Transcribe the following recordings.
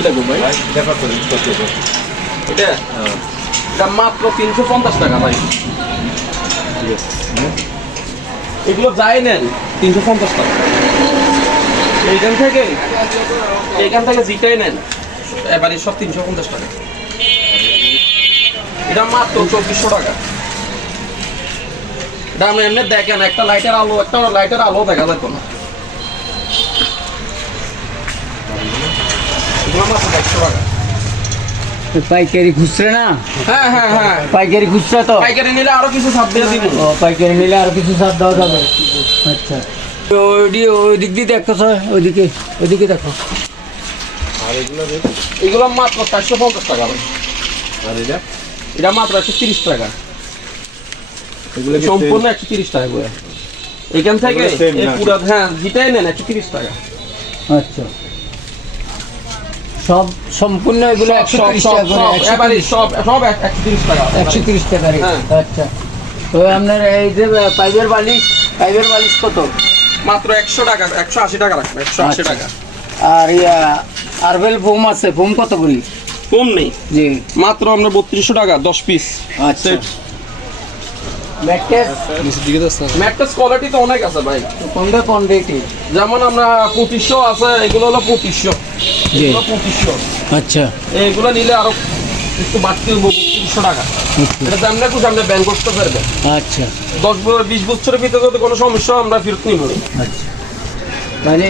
কি লাগবে ভাই? এটা এটা মাত্র 350 টাকা ভাই। এগুলো যাই নেন 350 টাকা। এইখান থেকে জিটাই নেন এবারে সব 350 টাকা। এটা মাত্র 2400 টাকা। এটা আপনি এমনি দেখেন একটা লাইটের আলো দেখা যেত না। এগুলো মাত্র 100 টাকা। পাইকারি খুচরা না? হ্যাঁ হ্যাঁ হ্যাঁ, পাইকারি খুচরা তো? পাইকারি নিলে আরো কিছু ছাড় দিয়ে দিব। ও পাইকারি নিলে আর কিছু ছাড় দেওয়া যাবে। আচ্ছা, ওই দিক দিয়ে দেখো স্যার, ওইদিকে দেখো। এগুলো মাত্র 450 টাকা ভাই। আর এটা মাত্র 130 টাকা। এগুলো সম্পূর্ণ 130 টাকা করে। এখান থেকে এই পুরো হ্যাঁ জিটাই নেন 130 টাকা। আচ্ছা, সব সম্পূর্ণ এগুলো 130 টাকা করে? এবারে সব 130 টাকা। 130 টাকা রে? হ্যাঁ। আচ্ছা, তো আপনার এই যে পাইপের বালিশ কত? মাত্র 100 টাকা, 180 টাকা রাখবে, 180 টাকা। আর আরবেল ফোম আছে, ফোম কত করি? কম নেই জি, মাত্র আমরা 3200 টাকা 10 পিস। আচ্ছা, ম্যাট্রেস ম্যাট্রেস কোয়ালিটি তো অনেক আছে ভাই। কোন রেটে? যেমন আমরা 2500 আছে, এগুলো হলো 2500। জি, এগুলো 2500। আচ্ছা, এইগুলো নিলে আরো একটু বাড়তি হবো 3200 টাকা। এটা সামনে একটু সামনে ব্যাংক করতে পারবে। আচ্ছা, 20 বছরের ভিতরে যদি কোনো সমস্যা আমরা ফেরত নিব। আচ্ছা, মানে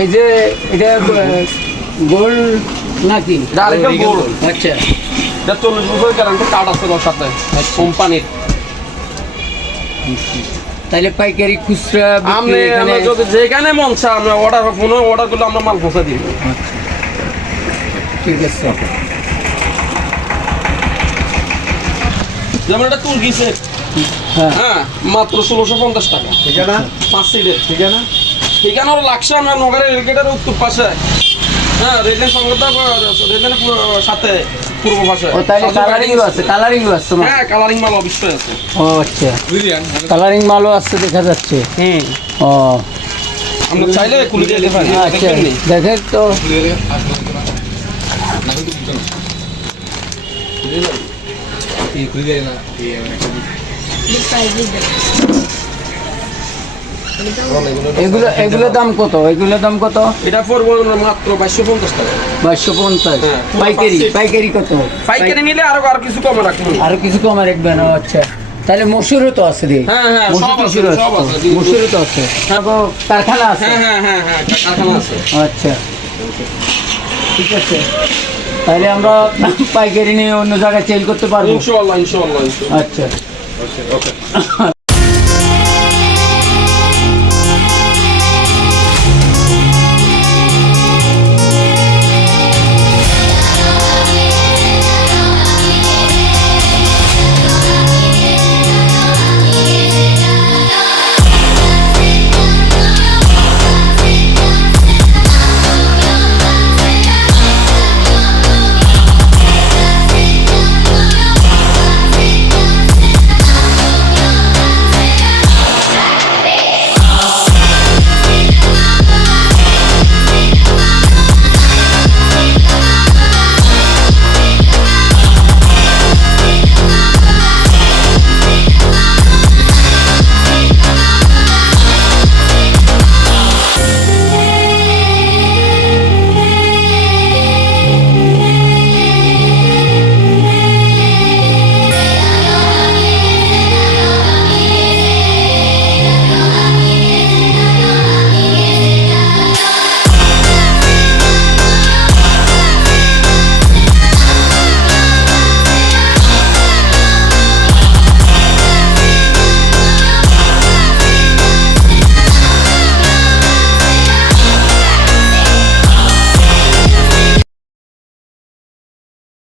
এই যে এটা গোল্ড নাকি? আরেকটা গোল্ড। আচ্ছা, এটা 40 বছরের গ্যারান্টি কার্ড আছে ওর সাথে কোম্পানির। তাহলে পাইকারি খুচরা আমরা যদি যেখানে মন চায় আমরা ফোনে অর্ডার করলে আমরা মাল পৌঁছে দিব। ঠিক আছে। যেমন এটা তুর্কি সেট, হ্যাঁ, হ্যাঁ মাত্র 1650 টাকা। ঠিকানা 5 সিটের ঠিকানা ঠিকানা হলো লাকসাম নগরের রেলগেটের উত্তর পাশে। হ্যাঁ, রেলের সংগঠন রেলের সাথে পূর্ব পাশে। ও তাহলে কালারিংও আছে তোমার? হ্যাঁ, কালারিং মাল অবশ্যই আছে। ও আচ্ছা, কালারিং মালও আছে দেখা যাচ্ছে। ও আমরা চাইলে খুলে দিতে পারি। আচ্ছা, দেখেন তো। এগুলো দাম কত? এটা পড়বো মাত্র 2250 টাকা। 2250? হ্যাঁ, পাইকারি কত? পাইকারি নিলে আরো কিছু কমে রাখবো। আরো কিছু কমে রাখবেন? আচ্ছা, তাহলে মসুরও তো আছে রে? হ্যাঁ হ্যাঁ, সব আছে, সব আছে। মসুরও তো আছে, তারপর কারখানা আছে? হ্যাঁ হ্যাঁ হ্যাঁ হ্যাঁ, কারখানা আছে। আচ্ছা, ঠিক আছে, তাহলে আমরা পাইকারি নিয়ে অন্য জায়গায় সেল করতে পারবো? ইনশাআল্লাহ। আচ্ছা, ওকে